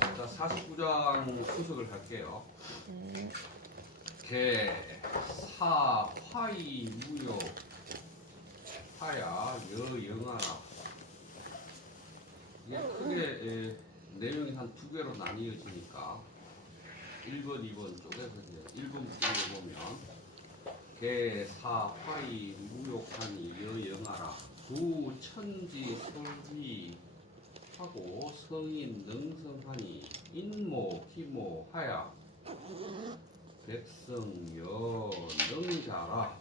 자, 49장 수석을 할게요. 개, 사, 화이, 무효, 하야, 영하라. 이게 크게 내용이 한 두 개로 나뉘어지니까 1번, 2번 쪽에서 이제 1번부터 보면 개, 사, 화이, 무욕하니, 영하라. 구, 천지, 솔비, 하고 성인 능성하니 인모 희모 하야 백성여 능자라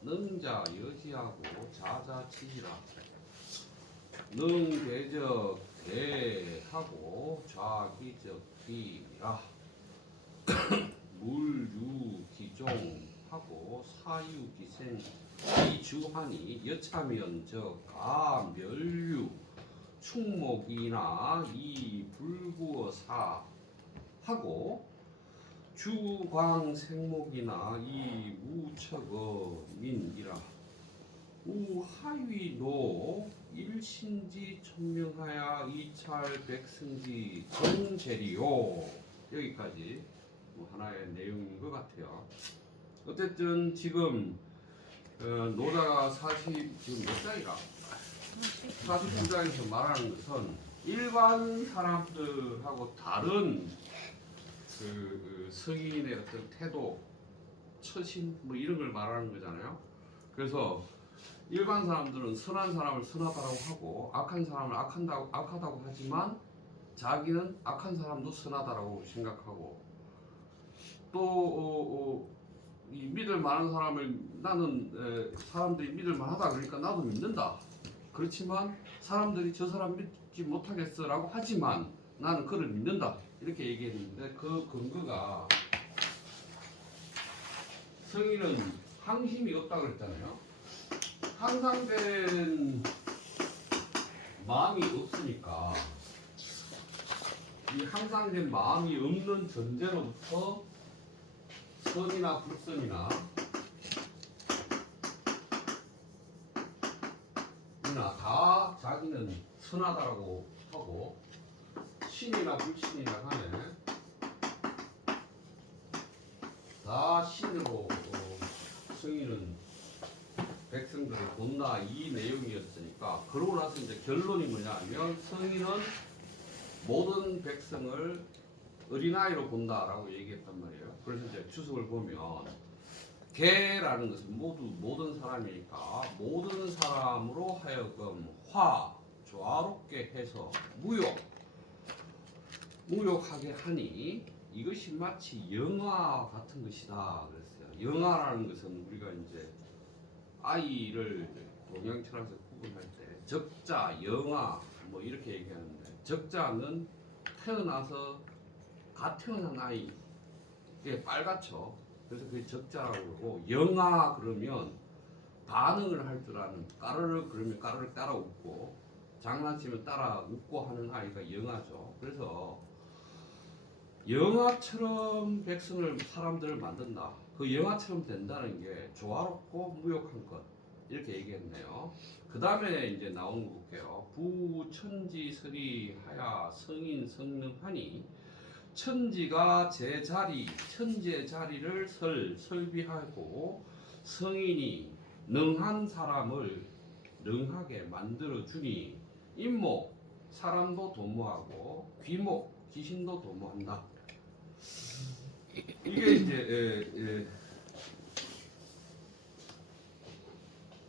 능자 여지하고 자자치지라 능대적 대하고 좌기적 비라 물유기종하고 사유기생 이주하니 여차면 저가 멸류 충목이나 이 불구어사 하고 주광생목이나 이 무척어민이라 우하위노 일신지 천명하야 이찰 백승지 정재리요. 여기까지 뭐 하나의 내용인 것 같아요. 어쨌든 지금 노자가 40 지금 몇 살이라 49장에서 말하는 것은 일반 사람들하고 다른 그 성인의 어떤 태도, 처신 뭐 이런 걸 말하는 거잖아요. 그래서 일반 사람들은 선한 사람을 선하다고 하고 악한 사람을 악하다고 하지만 자기는 악한 사람도 선하다라고 생각하고 또 이 믿을 만한 사람을 나는 사람들이 믿을 만하다 그러니까 나도 믿는다. 그렇지만 사람들이 저 사람 믿지 못하겠어라고 하지만 나는 그를 믿는다 이렇게 얘기했는데 그 근거가 성인은 항심이 없다 그랬잖아요. 항상된 마음이 없으니까 이 항상된 마음이 없는 전제로부터 선이나 불선이나 다 자기는 선하다라고 하고 신이나 불신이나 간에 다 신으로 성인은 백성들을 본다 이 내용이었으니까 그러고 나서 이제 결론이 뭐냐면 성인은 모든 백성을 어린아이로 본다라고 얘기했단 말이에요. 그래서 이제 추석을 보면 개라는 것은 모든 사람이니까 모든 사람으로 하여금 조화롭게 해서 무욕하게 하니 이것이 마치 영화 같은 것이다 그랬어요. 영화라는 것은 우리가 이제 아이를 동양철학에서 구분할 때 적자, 영아 뭐 이렇게 얘기하는데 적자는 태어나서 갓 태어난 아이 그게 빨갛죠. 그래서 그게 적자라고 그러고 영아 그러면 반응을 할 줄 아는 까르르 그러면 까르르 따라 웃고 장난치면 따라 웃고 하는 아이가 영아죠. 그래서 영아처럼 사람들을 만든다. 그 영아처럼 된다는 게 조화롭고 무욕한 것 이렇게 얘기했네요. 그 다음에 이제 나오는 거 볼게요. 부천지설이 하야 성인 성능하니 천지가 천지의 자리를 설비하고 성인이 능한 사람을 능하게 만들어 주니 인목 사람도 도모하고 귀목 귀신도 도모한다. 이게 이제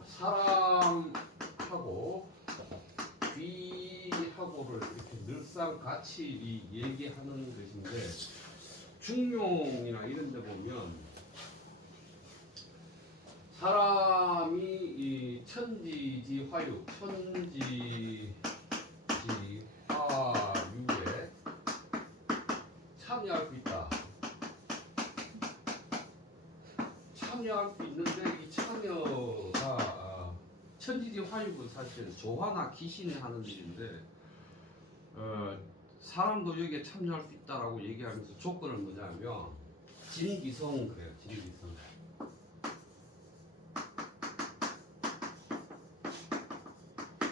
사람하고 귀하고를 이렇게 늘상 같이 얘기하는 것인데 중용이나 이런 데 보면 사람이 이 천지지화유 천지지화유에 참여할 수 있다. 참여할 수 있는데 이 참여가 천지지화유는 사실 조화나 기신이 하는 일인데 사람도 여기에 참여할 수 있다라고 얘기하면서 조건은 뭐냐면 진기성 그래요. 진기성.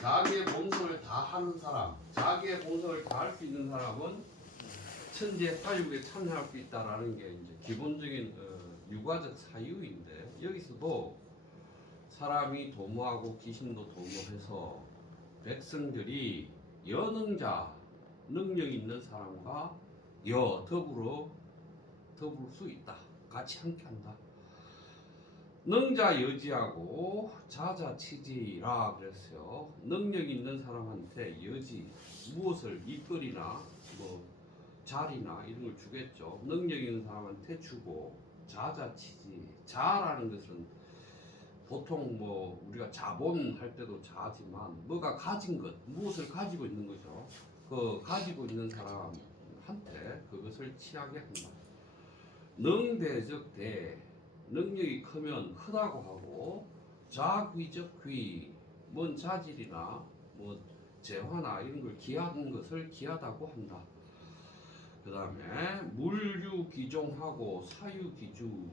자기의 본성을 다 하는 사람, 자기의 본성을 다 할 수 있는 사람은 천재 사육에 참여할 수 있다라는 게 이제 기본적인 유가적 사유인데 여기서도 사람이 도모하고 귀신도 도모해서 백성들이 여능자 능력 있는 사람과 더불어 더불 수 있다. 같이 함께한다. 능자 여지하고 자자 치지라 그랬어요. 능력 있는 사람한테 여지 무엇을 이끌이나 뭐 자리나 이런 걸 주겠죠. 능력 있는 사람한테 주고 자자 치지. 자라는 것은 보통 뭐 우리가 자본할 때도 자지만 뭐가 가진 것 무엇을 가지고 있는 거죠. 그 가지고 있는 사람한테 그것을 취하게 한다. 능대적 대 능력이 크면 크다고 하고 자귀적 귀, 뭔 자질이나 뭐 재화나 이런 걸 귀한 것을 귀하다고 한다. 그 다음에 물유기종하고 사유기주하니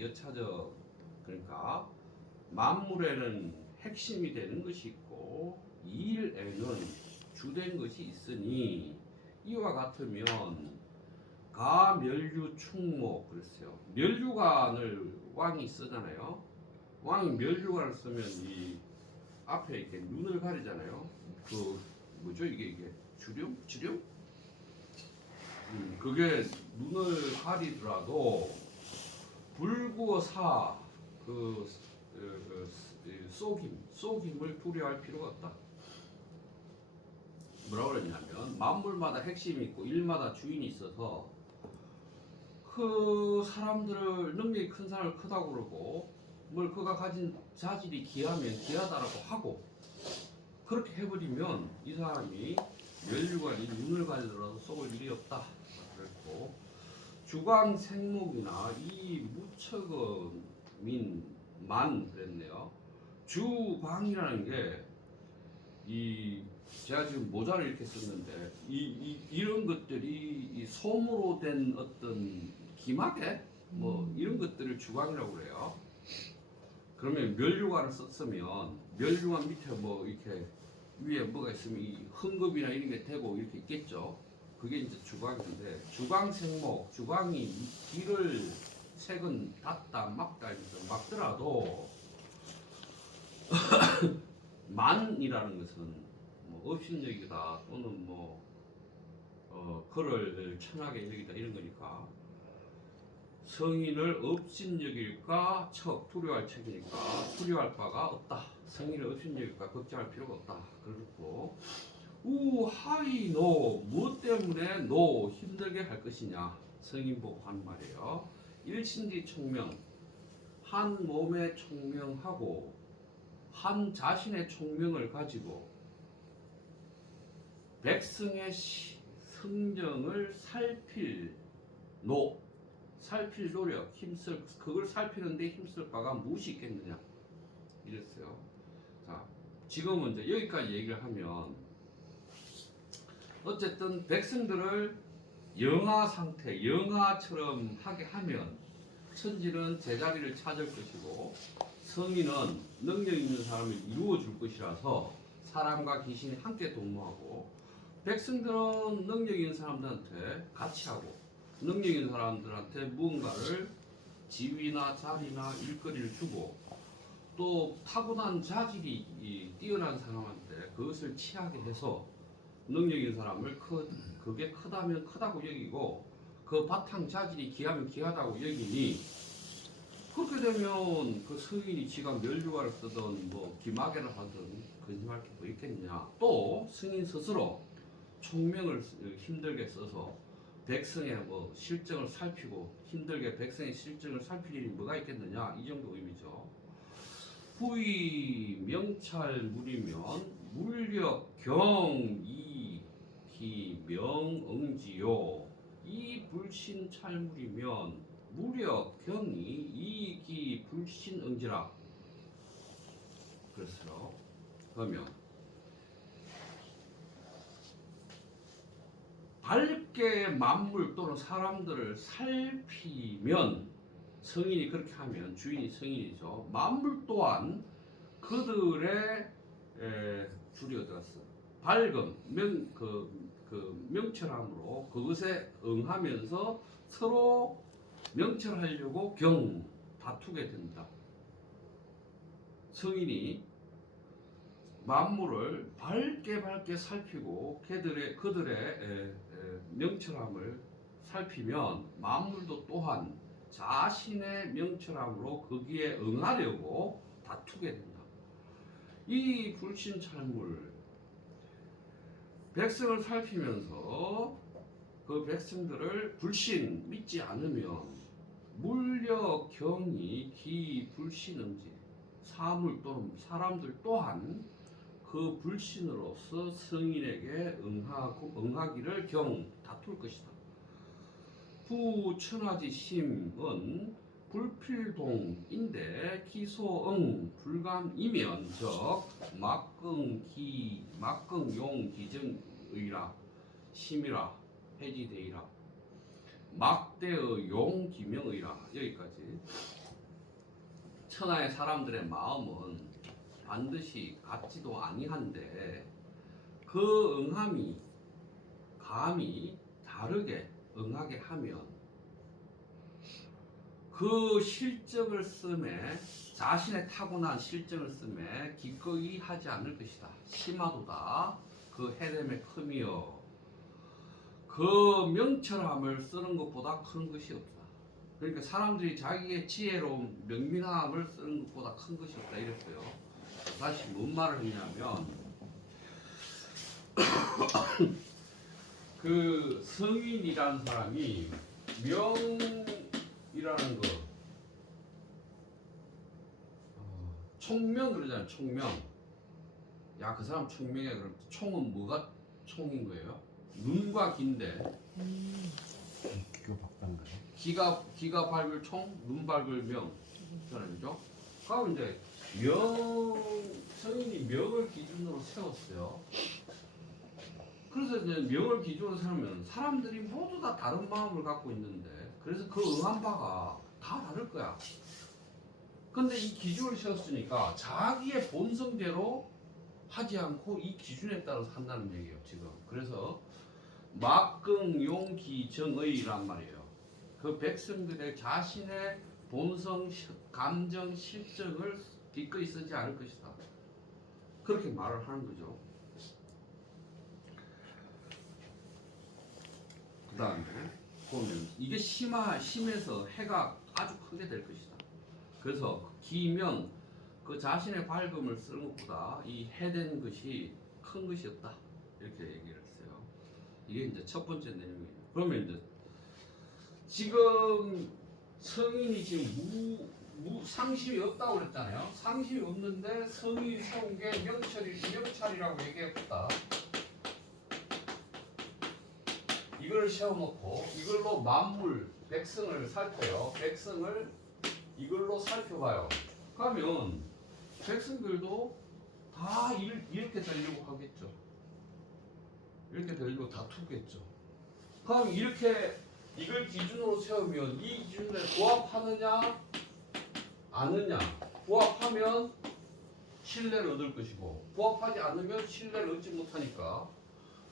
여차적 그러니까 만물에는 핵심이 되는 것이 있고 일에는 주된 것이 있으니 이와 같으면 가멸류충목 그랬어요. 멸류관을 왕이 쓰잖아요. 왕이 멸류관을 쓰면 이 앞에 이렇게 눈을 가리잖아요. 그 뭐죠 이게 주룡? 그게 눈을 가리더라도 불구사 쏘김을 두려워할 필요가 없다. 뭐라고 그랬냐면 만물마다 핵심이 있고 일마다 주인이 있어서 그 사람들을 능력이 큰 사람을 크다고 그러고 뭘 그가 가진 자질이 귀하면 귀하다라고 하고 그렇게 해버리면 이 사람이 멸류관이 눈을 가리더라도 쏘을 일이 없다 그랬고 주광생목이나 이 무척은민만 그랬네요. 주광이라는 게 이 제가 지금 모자를 이렇게 썼는데 이런 것들이 이 솜으로 된 어떤 기막에 뭐 이런 것들을 주광이라고 그래요. 그러면 멸류관을 썼으면 멸류관 밑에 뭐 이렇게 위에 뭐가 있으면 이 흠급이나 이런 게 되고 이렇게 있겠죠. 그게 이제 주광인데 주광생목 주광이 길을 색은 닿다 막다 막더라도 만이라는 것은 뭐 업신여기다 또는 뭐 그를 천하게 여기다 이런 거니까 성인을 업신여길까 척 두려워할 척이니까 두려워할 바가 없다. 성인을 업신여길까 걱정할 필요가 없다. 그렇고 우하이 노 무엇 때문에 노 힘들게 할 것이냐 성인 보고 한 말이에요. 일신지 총명 한 몸의 총명하고 한 자신의 총명을 가지고 백성의 성정을 살필 노력 힘쓸 그걸 살피는데 힘쓸 바가 무엇이 있겠느냐 이랬어요. 자 지금은 이제 여기까지 얘기를 하면 어쨌든 백성들을 영아 상태 영아처럼 하게 하면 천지는 제자리를 찾을 것이고 성인은 능력 있는 사람을 이루어 줄 것이라서 사람과 귀신이 함께 동무하고 백성들은 능력 있는 사람들한테 같이 하고 능력 있는 사람들한테 무언가를 지위나 자리나 일거리를 주고 또 타고난 자질이 뛰어난 사람한테 그것을 취하게 해서 능력 있는 사람을 그게 크다면 크다고 여기고 그 바탕 자질이 귀하면 귀하다고 여기니 그렇게 되면 그 성인이 지가 멸류관을 쓰든 뭐 기마개를 하든 거짓말 게 뭐 있겠냐. 또 성인 스스로 총명을 힘들게 써서 백성의 뭐 실정을 살피고 힘들게 백성의 실정을 살필 일이 뭐가 있겠느냐 이 정도 의미죠. 후이 명찰 물이면 물력 경이 명응지요. 이 불신 찰물이면 무력 경이 이기 불신응지라 그랬어요. 그러면 밝게 만물 또는 사람들을 살피면 성인이 그렇게 하면 주인이 성인이죠. 만물 또한 그들의 줄이 어디 갔어? 밝음 그 명철함으로 그것에 응하면서 서로 명철하려고 다투게 된다. 성인이 만물을 밝게 살피고 그들의 명철함을 살피면 만물도 또한 자신의 명철함으로 거기에 응하려고 다투게 된다. 이 불신찰물 백성을 살피면서 그 백성들을 불신 믿지 않으면 물려 경이 기 불신음지 사물 또는 사람들 또한 그 불신으로서 성인에게 응하기를 다툴 것이다. 부천하지 심은 불필동인데 기소응 불감이면 즉 막긍용 기정의라 심이라 해지되이라 막대의 용 기명의라. 여기까지. 천하의 사람들의 마음은 반드시 같지도 아니한데 그 응함이 감히 다르게 응하게 하면 그 실정을 쓰매 자신의 타고난 실정을 쓰매 기꺼이 하지 않을 것이다. 심하도다 그 해됨의 큼이여 그 명철함을 쓰는 것보다 큰 것이 없다. 그러니까 사람들이 자기의 지혜로운 명민함을 쓰는 것보다 큰 것이 없다 이랬어요. 다시 뭔 말을 했냐면 그 성인이라는 사람이 명이라는 거 총명 그러잖아요. 총명. 야, 그 사람 총명이야. 그럼 총은 뭐가 총인 거예요? 눈과 귀인데 기가 밝을 총, 눈 밝을 명 사람이죠. 그럼 이제 성인이 명을 기준으로 세웠어요. 그래서 이제 명을 기준으로 세우면 사람들이 모두 다 다른 마음을 갖고 있는데 그래서 그 응한 바가 다 다를 거야. 근데 이 기준을 세웠으니까 자기의 본성대로 하지 않고 이 기준에 따라서 한다는 얘기예요 지금. 그래서 막긍용기정의란 말이에요. 그 백성들의 자신의 본성, 감정, 실정을 기꺼이 쓰지 않을 것이다. 그렇게 말을 하는 거죠. 그 다음에 보면 이게 심해서 해가 아주 크게 될 것이다. 그래서 기면 그 자신의 밝음을 쓰는 것보다 이 해된 것이 큰 것이었다. 이렇게 얘기를 했어요. 이게 이제 첫 번째 내용이에요. 그러면 이제 지금 성인이 지금 상심이 없다고 그랬잖아요. 상심이 없는데 성인이 세운 게 명찰이라고 얘기했다. 이걸 세워놓고 이걸로 만물 백성을 살펴요. 백성을 이걸로 살펴봐요. 그러면 백성들도 다 이렇게 되려고 하겠죠. 이렇게 되려고 다투겠죠. 그럼 이렇게 이걸 기준으로 세우면 이 기준에 부합하느냐 않느냐. 부합하면 신뢰를 얻을 것이고 부합하지 않으면 신뢰를 얻지 못하니까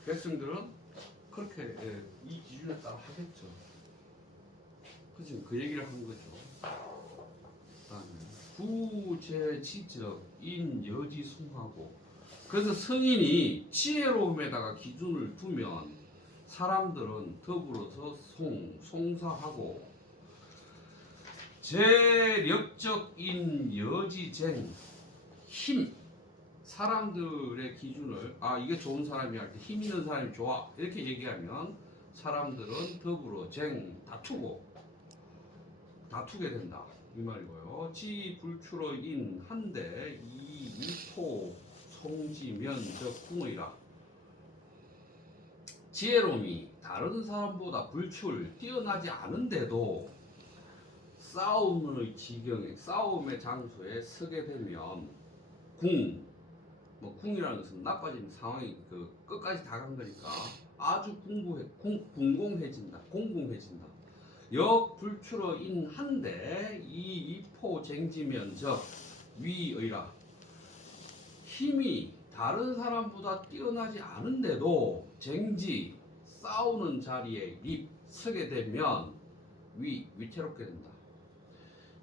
백성들은 그렇게 이 기준에 따라 하겠죠. 그죠? 그 얘기를 한 거죠. 구제지적 인여지숭하고 그래서 성인이 지혜로움에다가 기준을 두면 사람들은 더불어서 송사하고 제력적인 여지쟁 힘 사람들의 기준을 이게 좋은 사람이야 할 때 힘 있는 사람이 좋아 이렇게 얘기하면 사람들은 더불어 다투게 된다 이 말이고요. 지 불출어인 한데 이 미토 송지면적 궁의라 지혜로움이 다른 사람보다 뛰어나지 않은데도 싸움의 장소에 서게 되면 궁이라는 것은 나빠진 상황이 끝까지 다 간 거니까 아주 공공해진다. 역불출어인 한데 이 이포쟁지면적 위의라 힘이 다른 사람보다 뛰어나지 않은데도 쟁지 싸우는 자리에 서게 되면 위태롭게 된다.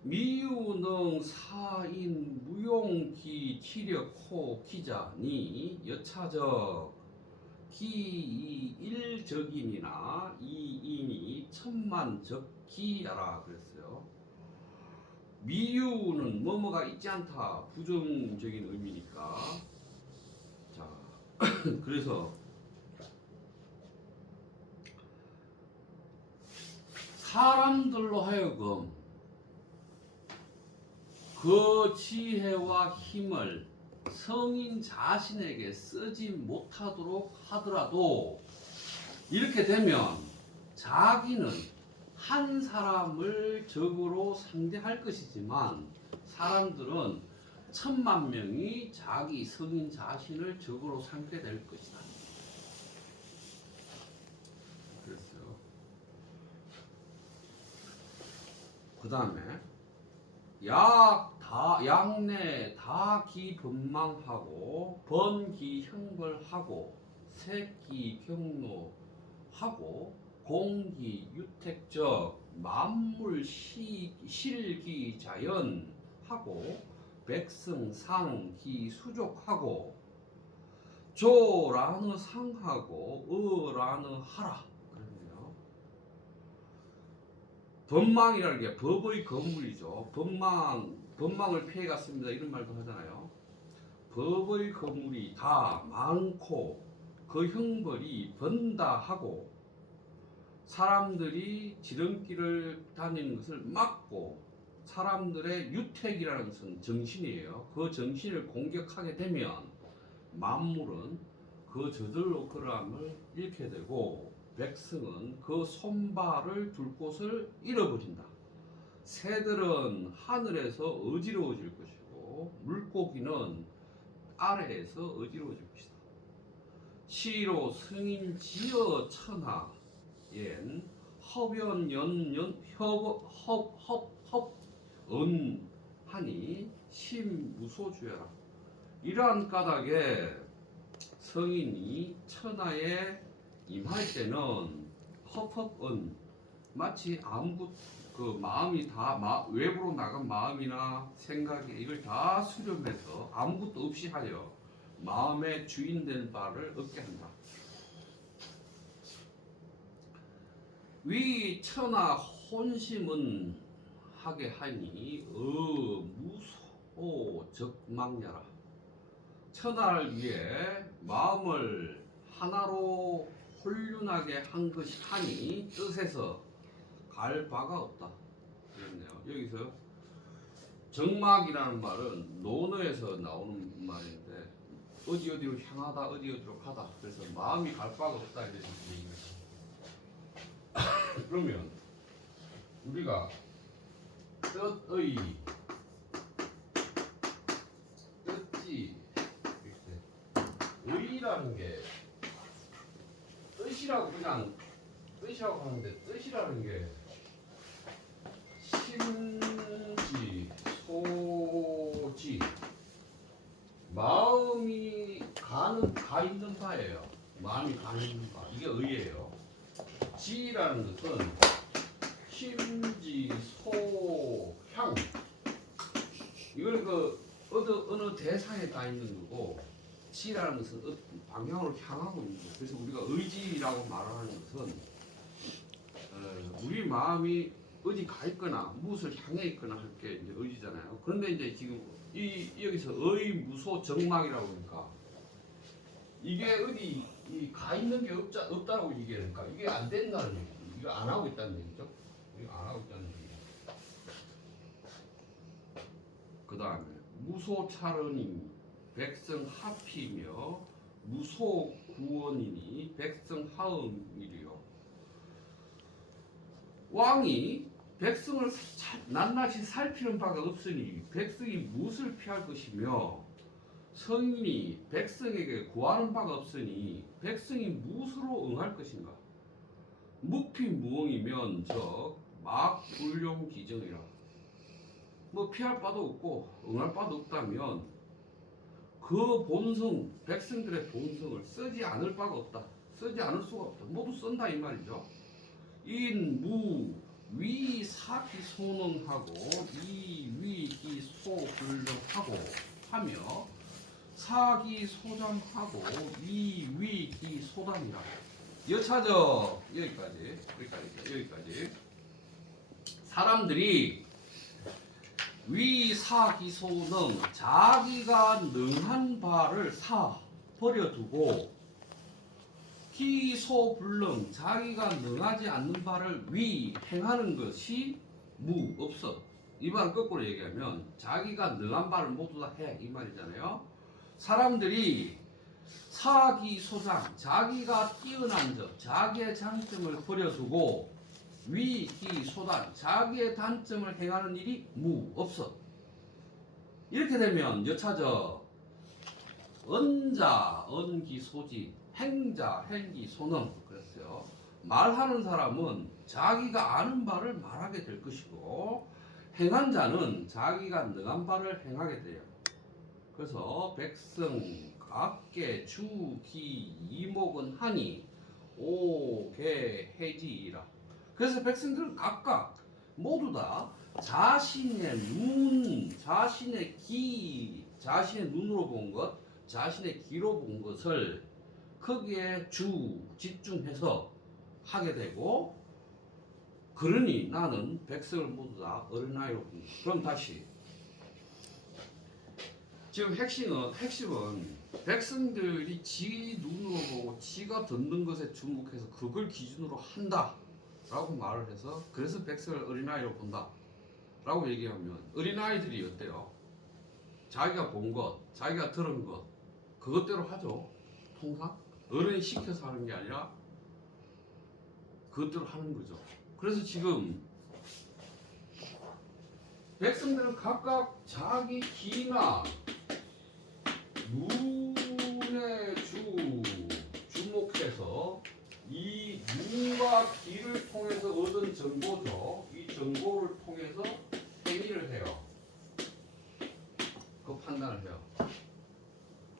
미유능 사인 무용기 티력 호 기자니 여차적 기일적인이나 이인이 천만적기야라 그랬어요. 미유는 뭐뭐가 있지 않다 부정적인 의미니까. 자 그래서 사람들로 하여금 그 지혜와 힘을 성인 자신에게 쓰지 못하도록 하더라도 이렇게 되면 자기는 한 사람을 적으로 상대할 것이지만 사람들은 1000만 명이 자기 성인 자신을 적으로 상대될 것이다. 그랬어요. 그 다음에 양내 다기 번망하고 번기 형벌하고 새기 경로하고 공기 유택적 만물 실기 자연하고 백성 상기 수족하고 조라는 상하고 어라는 하라. 그러네요. 번망이라는 게 법의 거물이죠. 번망을 피해갔습니다. 이런 말도 하잖아요. 법의 거물이 다 많고 그 형벌이 번다 하고 사람들이 지름길을 다니는 것을 막고 사람들의 유택이라는 것은 정신이에요. 그 정신을 공격하게 되면 만물은 그 저절로 그러함을 잃게 되고 백성은 그 손발을 둘 곳을 잃어버린다. 새들은 하늘에서 어지러워질 것이고 물고기는 아래에서 어지러워질 것이다. 시로 승인 지어 천하 옌 허변 연연 하니 심무소주여라. 이러한 까닭에 성인이 천하에 임할 때는 헛헛은 마치 아무것 그 마음이 다 외부로 나간 마음이나 생각이 이걸 다 수렴해서 아무것도 없이 하여 마음의 주인 될 바를 얻게 한다. 위 천하 혼심은 하게 하니 무소 적망야라. 천하를 위해 마음을 하나로 혼륜하게 한 것이 하니 뜻에서 갈 바가 없다. 그렇네요. 여기서 정막이라는 말은 논어에서 나오는 말인데 어디로 향하다 어디로 가다. 그래서 마음이 갈 바가 없다 이런 얘기입니다. 그러면 우리가 뜻의 뜻지 의라는 게 뜻이라고 그냥 뜻이라고 하는데 뜻이라는 게 심지 소지 마음이 가 있는 바예요. 마음이 가는 바 이게 의예요. 지라는 것은 심지 소향 이걸 어느 대상에 가 있는 거고 지라는 것은 방향으로 향하고 있는 거예요. 그래서 우리가 의지라고 말하는 것은 우리 마음이 어디 가 있거나 무엇을 향해 있거나 할 게 이제 의지잖아요. 그런데 이제 지금 여기서 의무소 정막이라고 하니까 이게 어디 가 있는 게 없다라고 얘기하니까 이게 안 된다는 얘기죠. 이거 안 하고 있다는 얘기죠. 이거 안 하고 있다는 얘기죠. 그 다음에 무소찰언이니 백성 합히며 무소구원이니 백성 하음이리요. 왕이 백성을 낱낱이 살피는 바가 없으니 백성이 무엇을 피할 것이며 성인이 백성에게 구하는 바가 없으니 백성이 무엇으로 응할 것인가. 무피무응이면 즉 막불용기정이라. 뭐 피할 바도 없고 응할 바도 없다면 그 본성 백성들의 본성을 쓰지 않을 바가 없다. 쓰지 않을 수가 없다. 모두 쓴다 이 말이죠. 인, 무, 위, 사기, 소능하고 이, 위, 기, 소, 불능하고 하며 사기, 소장하고 이, 위, 기, 소단이라. 여차저 여기까지. 사람들이 위, 사기, 소능 자기가 능한 바를 사 버려두고 기소불능 자기가 능하지 않는 바를 위 행하는 것이 무 없어. 이 말 거꾸로 얘기하면 자기가 능한 바를 모두 다 해 이 말이잖아요. 사람들이 사기소장 자기가 뛰어난 점 자기의 장점을 버려두고 위기소단 자기의 단점을 행하는 일이 무 없어. 이렇게 되면 여차저 언자 언기소지 행자 행기소능 그랬어요. 말하는 사람은 자기가 아는 바를 말하게 될 것이고 행한 자는 자기가 능한 바를 행하게 돼요. 그래서 백성 각계 주기 이목은 하니 오개해지이라. 그래서 백성들은 각각 모두 다 자신의 눈, 자신의 귀, 자신의 눈으로 본 것, 자신의 귀로 본 것을 거기에 집중해서 하게 되고, 그러니 나는 백성을 모두 다 어린아이로 본다. 그럼 다시 지금 핵심은 백성들이 지 눈으로 보고 지가 듣는 것에 주목해서 그걸 기준으로 한다 라고 말을 해서, 그래서 백성을 어린아이로 본다 라고 얘기하면 어린아이들이 어때요? 자기가 본 것, 자기가 들은 것 그것대로 하죠. 통상 어른이 시켜서 하는 게 아니라 그것대로 하는 거죠. 그래서 지금 백성들은 각각 자기 귀나 눈에 주목해서 이 눈과 귀를 통해서 얻은 정보죠. 이 정보를 통해서 행위를 해요. 그 판단을 해요.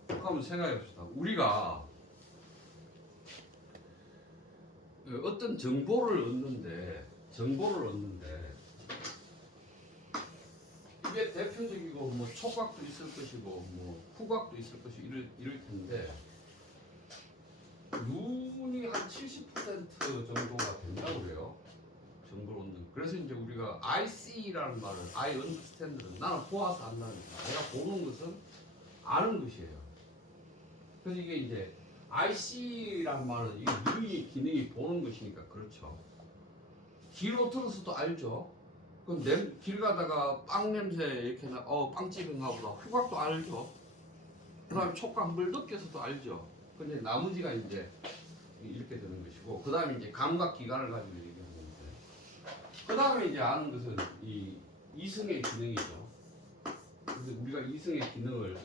한번 생각해 봅시다. 우리가 어떤 정보를 얻는데 이게 대표적이고 뭐 촉각도 있을 것이고 뭐 후각도 있을 것이고 이럴 텐데, 눈이 한 70% 정도가 된다고 그래요. 정보를 얻는. 그래서 이제 우리가 I see라는 말을 I understand는 나는 보아서 안다는 거야. 내가 보는 것은 아는 것이에요. 그래서 이게 이제 I see라는 말은 이 눈의 기능이 보는 것이니까 그렇죠. 귀로 들어서도 알죠. 그럼 길 가다가 빵 냄새 이렇게 빵집인가 보다 후각도 알죠. 그 다음에 촉각 물 느껴서도 알죠. 근데 나머지가 이제 이렇게 되는 것이고, 그 다음에 이제 감각 기관을 가지고 얘기하는 건데, 그 다음에 이제 아는 것은 이 이성의 기능이죠. 그래서 우리가 이성의 기능을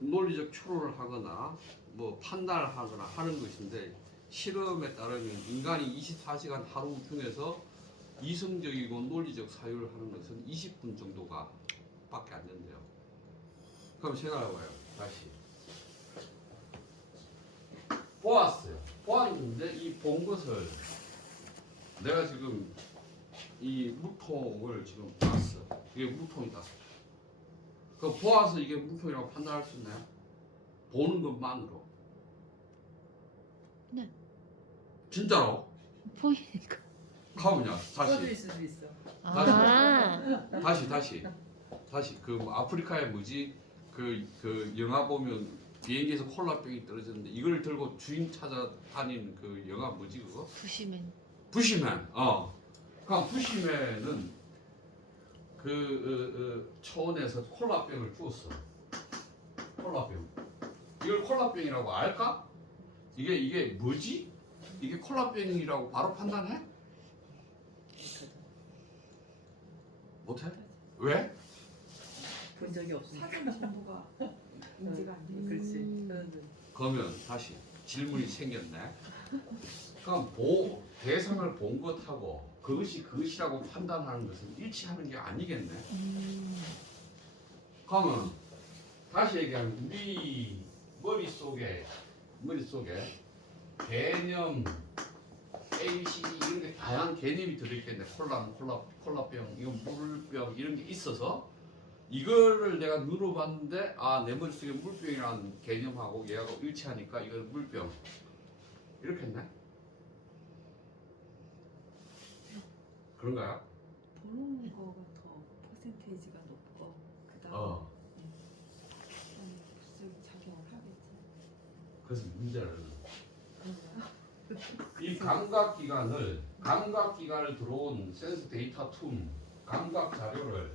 논리적 추론을 하거나 뭐 판단을 하거나 하는 것인데, 실험에 따르면 인간이 24시간 하루 중에서 이성적이고 논리적 사유를 하는 것은 20분 정도가 밖에 안 된대요. 그럼 생각해봐요. 다시 보았는데 이 본 것을 내가 지금 이 물통을 지금 봤어. 이게 물통이다. 그 보아서 이게 물통이라고 판단할 수 있나요? 보는 것만으로. 네. 진짜로? 보이니까. 가보냐 다시. 써줄 수도 있어. 다시 그 뭐 아프리카에 뭐지 그 영화 보면 비행기에서 콜라병이 떨어졌는데 이걸 들고 주인 찾아다니는 그 영화 뭐지 그거? 부시맨. 그럼 부시맨은 초원에서 콜라병을 주었어. 콜라병. 이걸 콜라병이라고 알까? 이게 뭐지? 이게 콜라병이라고 바로 판단해? 못해? 왜? 본 적이 없어. 사전 정보가 인지가 안 돼. 그렇지. 그러면 다시 질문이 생겼네. 그럼 대상을 본 것하고 그것이 그것이라고 판단하는 것은 일치하는 게 아니겠네. 그러면 다시 얘기하면 우리 머릿속에 머릿속에 개념 A, C, D 이런 게 다양한 개념이 들어있겠네. 콜라병, 이건 물병 이런 게 있어서 이거를 내가 눈으로 봤는데 아, 내 머릿속에 물병이라는 개념하고 얘하고 일치하니까 이건 물병 이렇게 했네. 그런가요? 보는 거가 더 퍼센테이지가 높고 그다음 어. 물속에 작용을 하겠지. 그래서 문제는 그런가요? 이 감각기관을 들어온 센스 데이터 툼 감각 자료를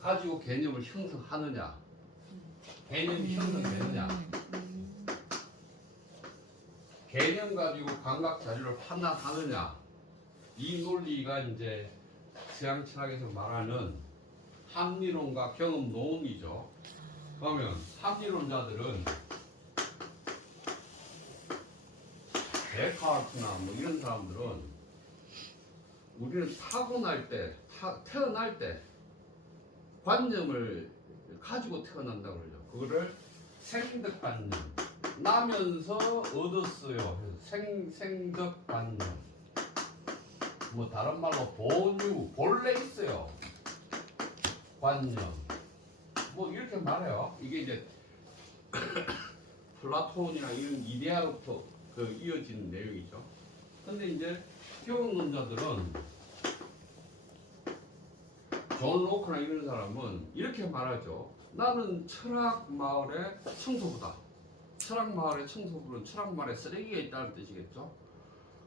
가지고 개념을 형성하느냐, 개념이 형성되느냐, 개념 가지고 감각 자료를 판단하느냐, 이 논리가 이제 서양 철학에서 말하는 합리론과 경험 논이죠. 그러면 합리론자들은 데카르트나 뭐 이런 사람들은 우리는 태어날 때 관념을 가지고 태어난다고 그러죠. 그거를 생덕관념, 나면서 얻었어요. 생덕관념. 뭐 다른 말로 본래 있어요. 관념. 뭐 이렇게 말해요. 이게 이제 플라톤이나 이런 이데아로부터 이어지는 내용이죠. 근데 이제 경험론자들은 존 로크나 이런 사람은 이렇게 말하죠. 나는 철학 마을의 청소부다. 철학 마을의 청소부는 철학 마을에 쓰레기가 있다는 뜻이겠죠.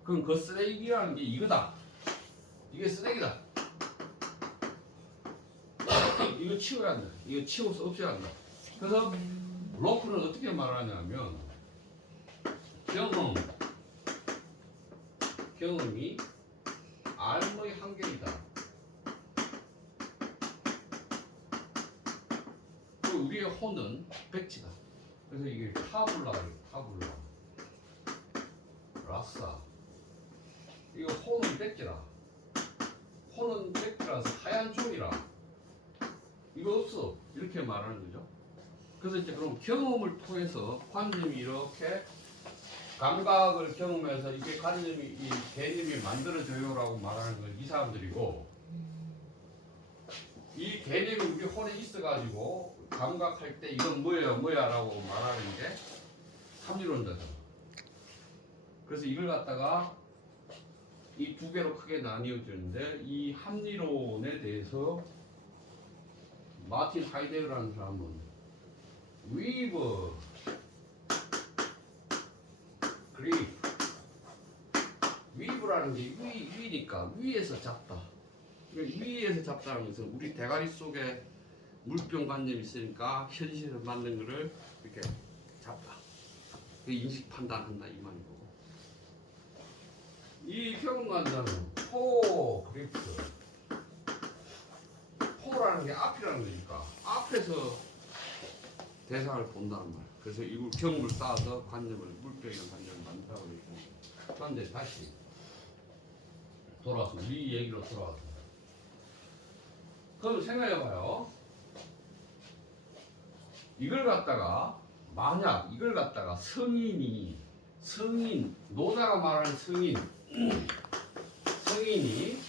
그럼 그 쓰레기라는 게 이거다. 이게 쓰레기다. 이거 치워야 한다. 이거 치워서 없애야 한다. 그래서 로크는 어떻게 말하냐면 경험이 알의 한계이다. 우리의 혼은 백지다. 그래서 이게 타블라를 라싸. 이거 혼은 백지라. 혼은 백지라서 하얀 종이라. 이거 없어. 이렇게 말하는 거죠. 그래서 이제 그럼 경험을 통해서 관념이 이렇게 감각을 경험해서 이게 이 개념이 만들어져요라고 말하는 건 이 사람들이고, 이 개념이 우리 혼에 있어가지고 감각할 때 이건 뭐야라고 말하는 게 합리론자죠. 그래서 이걸 갖다가 이 두 개로 크게 나뉘어지는데, 이 합리론에 대해서 마틴 하이데거라는 사람은 위버, 그리프, 위브라는 게 위니까 위에서 잡다. 위에서 잡다는 것은 우리 대가리 속에 물병 관념이 있으니까 현실을 만든 거를 이렇게 잡다. 인식 판단한다 이 말이고. 이 경험관자는 그리프. 포라는 게 앞이라는 거니까 앞에서 대상을 본다는 말. 그래서 이걸 경험을 쌓아서 관념을 물병이라는 관념을 만든다고 얘기합니다. 그런데 다시 돌아와서 우리 얘기로 돌아와서 그럼 생각해봐요. 만약 이걸 갖다가 성인 노자가 말하는 성인이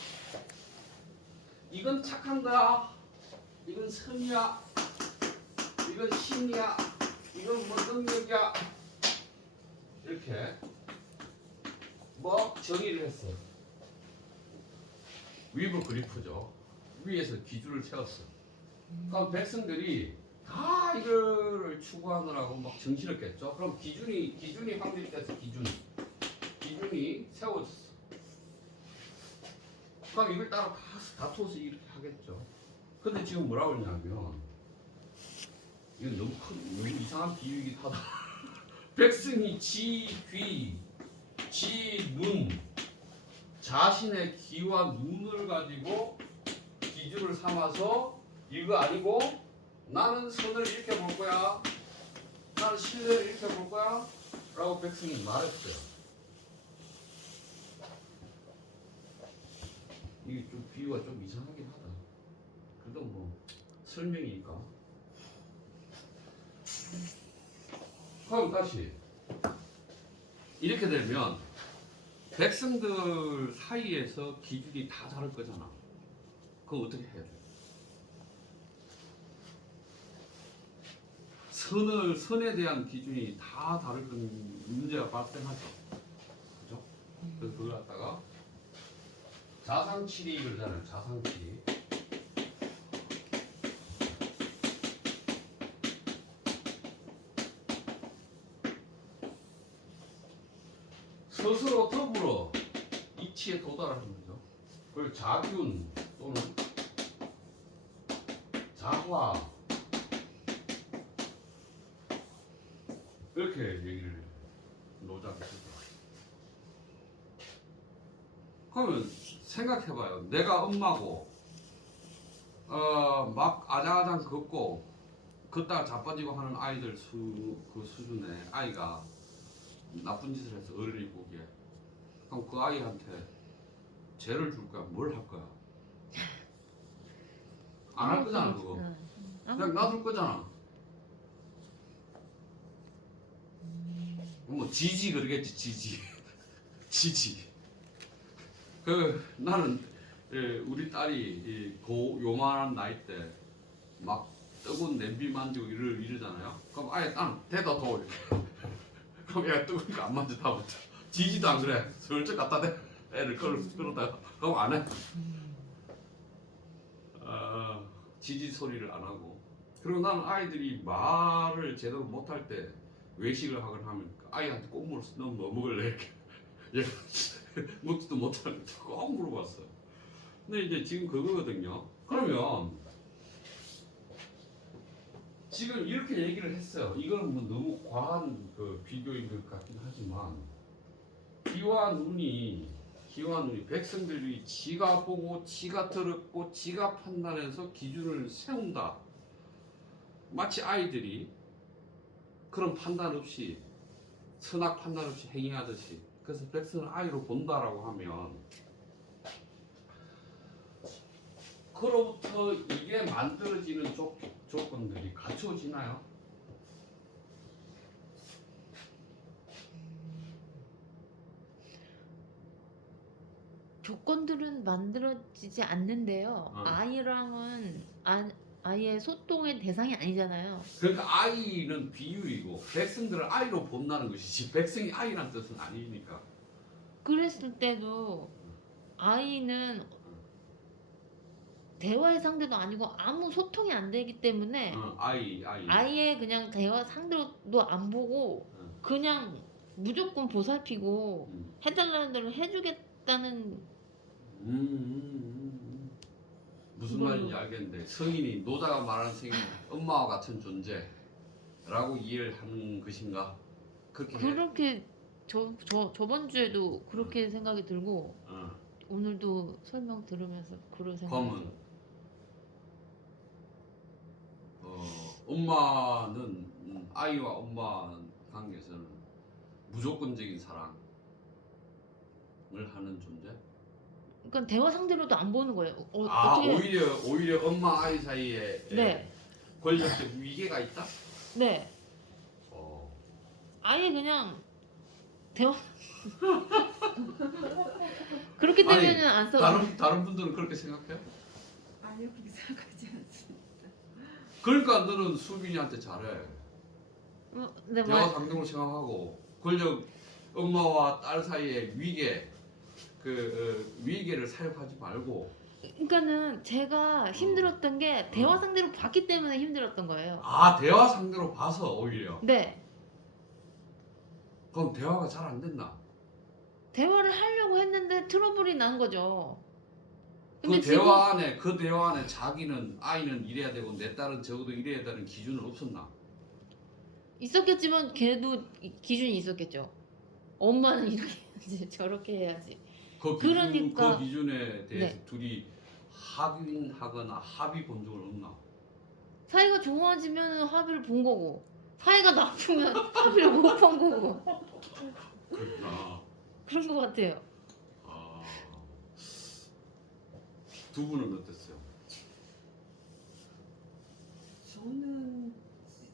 이건 착한 거야, 이건 선이야, 이건 신이야, 이건 뭐 능력이야, 이렇게 뭐 정의를 했어. 위브 그리프죠. 위에서 기준을 세웠어. 그럼 백성들이 다 이거를 추구하느라고 막 정신없겠죠. 그럼 기준이 확립돼서 기준이 세워졌어. 그럼 이걸 따라 다투어서 이렇게 하겠죠. 근데 지금 뭐라고 했냐면 이건 너무 이상한 비유이긴 하다. 백성이 지 눈, 자신의 귀와 눈을 가지고 기준을 삼아서 이거 아니고 나는 선을 이렇게 볼 거야, 나는 신을 이렇게 볼 거야 라고 백성이 말했어요. 이게 좀 비유가 좀 이상하긴 하다. 그래도 뭐 설명이니까. 그럼 다시 이렇게 되면 백성들 사이에서 기준이 다 다를 거잖아. 그럼 어떻게 해야 돼? 선에 대한 기준이 다 다를 건 문제가 발생하죠. 그죠? 그래서 그걸 갖다가 자상치리 그러잖아요. 자상치리. 스스로 더불어 이치에 도달하는 거죠. 그걸 자균 또는 자화 이렇게 얘기를 노작했죠. 그러면 생각해봐요. 내가 엄마고 막 아장아장 걷고 걷다가 자빠지고 하는 아이들 그 수준의 아이가 나쁜 짓을 해서 어른이 보기에 그럼 그 아이한테 죄를 줄 거야? 뭘 할 거야? 안 할 거잖아 그거. 그냥 놔둘 거잖아. 뭐 지지 그러겠지 지지. 지지. 그 나는 우리 딸이 요만한 나이 때 막 뜨거운 냄비 만지고 이러잖아요. 그럼 아예 딱 대다 둬 이렇게. 그럼 얘가 뜨거우니까 안 만지다 붙어. 지지도 안 그래. 슬쩍 갖다 대. 애를 끌어다가 그럼 안 해. 지지 소리를 안 하고. 그리고 나는 아이들이 말을 제대로 못할 때 외식을 하거나 하면 아이한테 꼭 물었어. 너 뭐 먹을래? 이렇게. 얘가 먹지도 못하는데 꼭 물어봤어요. 근데 이제 지금 그거거든요. 그러면 지금 이렇게 얘기를 했어요. 이건 뭐 너무 과한 그 비교인 것 같긴 하지만 귀와 눈이 백성들이 지가 보고 지가 들었고 지가 판단해서 기준을 세운다. 마치 아이들이 그런 판단 없이 선악 판단 없이 행위하듯이 그래서 백성을 아이로 본다라고 하면 그로부터 이게 만들어지는 조건들이 갖춰지나요? 조건들은 만들어지지 않는데요. 아이랑은 아이의 소통의 대상이 아니잖아요. 그러니까 아이는 비유이고 백성들을 아이로 본다는 것이지 백성이 아이란 뜻은 아니니까. 그랬을 때도 아이는 대화의 상대도 아니고 아무 소통이 안 되기 때문에 아이의 그냥 대화 상대도 안 보고 그냥 무조건 보살피고 해달라는 대로 해주겠다는 무슨 말인지 알겠는데 성인이 노자가 말하는 성인이 엄마와 같은 존재라고 이해를 하는 것인가? 그렇게 저번 주에도 그렇게 생각이 들고 오늘도 설명 들으면서 그런 생각이 들어요. 엄마는 아이와 엄마 관계에서는 무조건적인 사랑을 하는 존재? 그러니까 대화 상대로도 안 보는 거예요. 어떻게... 오히려 엄마 아이 사이에 네. 권력적 위계가 있다? 네. 아예 그냥 대화 그렇기 때문에는 안 써. 다른 분들은 그렇게 생각해요? 아니요, 그렇게 생각하지 않습니다. 그러니까 너는 수빈이한테 잘해. 네, 대화 상대로 생각하고 권력 엄마와 딸 사이의 위계를 사용하지 말고. 그러니까는 제가 힘들었던 게 대화 상대로 봤기 때문에 힘들었던 거예요. 대화 상대로 봐서 오히려. 네. 그럼 대화가 잘 안 됐나? 대화를 하려고 했는데 트러블이 난 거죠. 그 대화 안에 자기는 아이는 이래야 되고 내 딸은 적어도 이래야 되는 기준은 없었나? 있었겠지만 걔도 기준이 있었겠죠. 엄마는 이렇게 해야지 저렇게 해야지. 그 기준에 대해서 네. 둘이 합의하거나 합의 본 적은 없나? 사이가 좋아지면 합의를 본 거고 사이가 나쁘면 합의를 못 본 거고. 그렇구나. 그런 거 같아요. 두 분은 어땠어요? 저는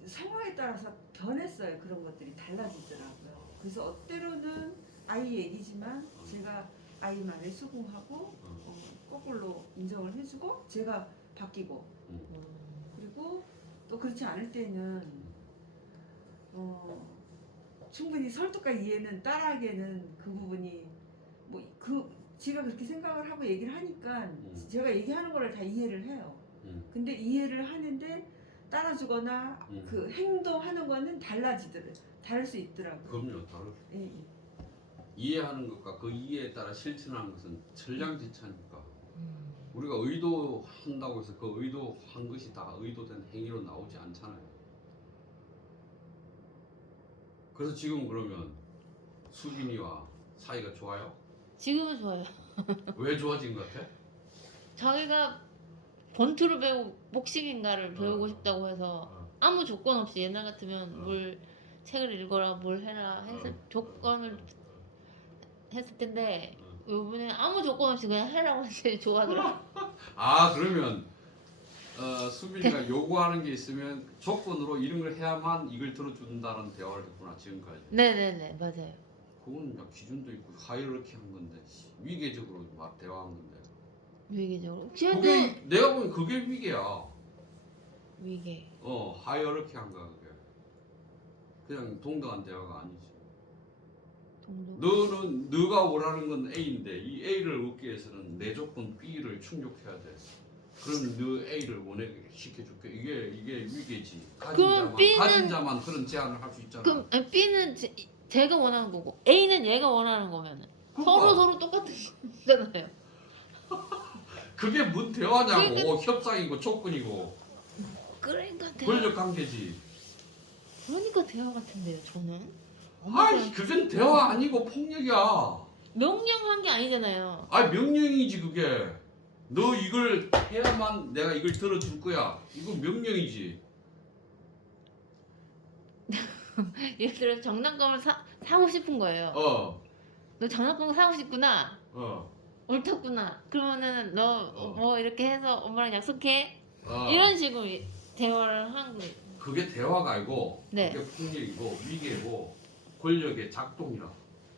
상황에 따라서 변했어요. 그런 것들이 달라지더라고요. 그래서 때로는 아이 얘기지만 제가 아이 말에 수긍하고 거꾸로 인정을 해주고 제가 바뀌고 그리고 또 그렇지 않을 때는 충분히 설득과 이해는 딸에게는 그 부분이 뭐 제가 그렇게 생각을 하고 얘기를 하니까 제가 얘기하는 거를 다 이해를 해요. 근데 이해를 하는데 따라주거나 그 행동하는 거는 다를 수 있더라고요. 그럼요, 다르죠. 예, 예. 이해하는 것과 그 이해에 따라 실천하는 것은 천량지차니까 우리가 의도한다고 해서 그 의도한 것이 다 의도된 행위로 나오지 않잖아요. 그래서 지금 그러면 수빈이와 사이가 좋아요? 지금은 좋아요. 왜 좋아진 것 같아? 자기가 권투를 배우고 복싱인가를 배우고 싶다고 해서 아무 조건 없이 옛날 같으면 뭘 책을 읽어라 뭘 해라 했을 조건을 했을 텐데 요번에 아무 조건 없이 그냥 해라고 했더니 좋아하더라고. 아 그러면 수빈이가 요구하는 게 있으면 조건으로 이런 걸 해야만 이걸 들어준다는 대화를 했구나 지금까지. 네네네 맞아요. 그건 야, 기준도 있고 하이어르키 한 건데 위계적으로 막 대화한 건데. 위계적으로. 지금도 그게 내가 보면 그게 위계야. 위계. 하이어르키 한 거야 그게. 그냥 동등한 대화가 아니지. 너는 너가 원하는 건 A인데 이 A를 얻기 위해서는 내 조건 B를 충족해야 돼. 그럼 너 A를 시켜줄게. 이게 위계지. 그럼 가진 자만 그런 제안을 할 수 있잖아. 그럼 아니, B는 제가 원하는 거고 A는 얘가 원하는 거면은 그러니까. 서로 똑같은 거잖아요. 그게 뭔 대화냐고. 그러니까- 협상이고 조건이고 그러니까 대화. 권력 관계지. 그러니까 대화 같은데요 저는. 아이 그건 대화 아니고 폭력이야. 명령한 게 아니잖아요. 아 명령이지 그게. 너 이걸 해야만 내가 이걸 들어줄 거야. 이거 명령이지. 예를 들어 장난감을 사고 싶은 거예요. 너 장난감 사고 싶구나. 옳았구나. 그러면은 너 뭐 이렇게 해서 엄마랑 약속해. 이런 식으로 대화를 한 거예요. 그게 대화가 아니고 네. 그게 폭력이고 위계고 권력의 작동이라.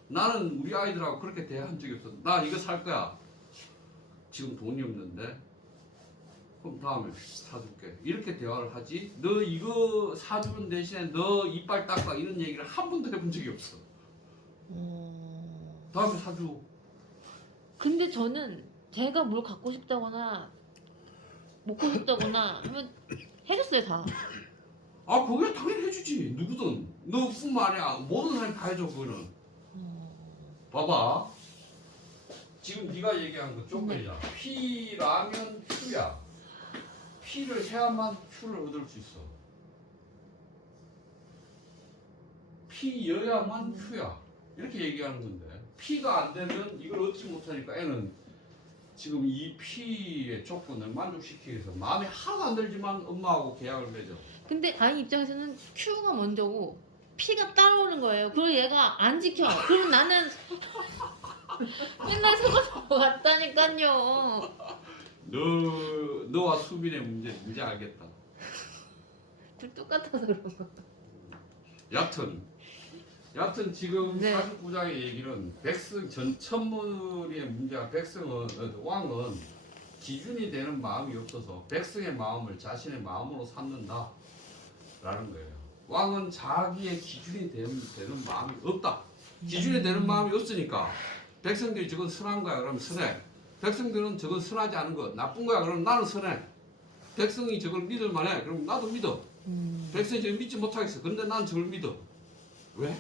나는 우리 아이들하고 그렇게 대화한 적이 없어. 나 이거 살 거야. 지금 돈이 없는데 그럼 다음에 사줄게. 이렇게 대화를 하지. 너 이거 사주는 대신에 너 이빨 닦아 이런 얘기를 한 번도 해본 적이 없어. 다음에 사줘. 근데 저는 제가 뭘 갖고 싶다거나 먹고 싶다거나 하면 해줬어요 다. 아 그게 당연히 해주지. 누구든 너뿐만 아니야. 모든 사람이 다 해줘 그거는. 봐봐. 지금 네가 얘기한 거 조건이잖아. P라면 Q야. P를 해야만 Q를 얻을 수 있어. P여야만 Q야. 이렇게 얘기하는 건데 P가 안 되면 이걸 얻지 못하니까 애는 지금 이 P의 조건을 만족시키기 위해서 마음에 하나도 안 들지만 엄마하고 계약을 맺어. 근데 아이 입장에서는 Q가 먼저고 P가 따라오는 거예요. 그걸 얘가 안 지켜. 그럼 나는 맨날 속아서 왔다니까요. 너와 수빈의 문제 알겠다. 둘 똑같아서 그런 거. 여하튼 지금 네. 49장의 얘기는 백성 전 천문의 문제가 왕은 기준이 되는 마음이 없어서 백성의 마음을 자신의 마음으로 삼는다 라는 거예요. 왕은 자기의 기준이 되는 마음이 없다. 기준이 되는 마음이 없으니까 백성들이 저건 선한 거야 그러면 선해. 백성들은 저건 선하지 않은 거 나쁜 거야 그러면 나는 선해. 백성이 저걸 믿을 만해 그럼 나도 믿어. 백성이 저걸 믿지 못하겠어. 근데 난 저걸 믿어. 왜?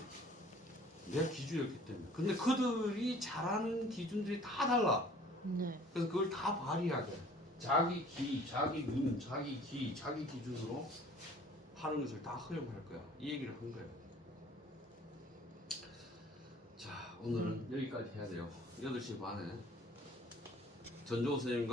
내 기준이었기 때문에. 근데 그들이 잘하는 기준들이 다 달라. 네. 그래서 그걸 다 발휘하게. 자기 기, 자기 눈, 자기 기, 자기 기준으로 하는 것을 다 허용할 거야. 이 얘기를 한 거예요. 자, 오늘은 여기까지 해야 돼요. 8시 반에 전종호 선생님과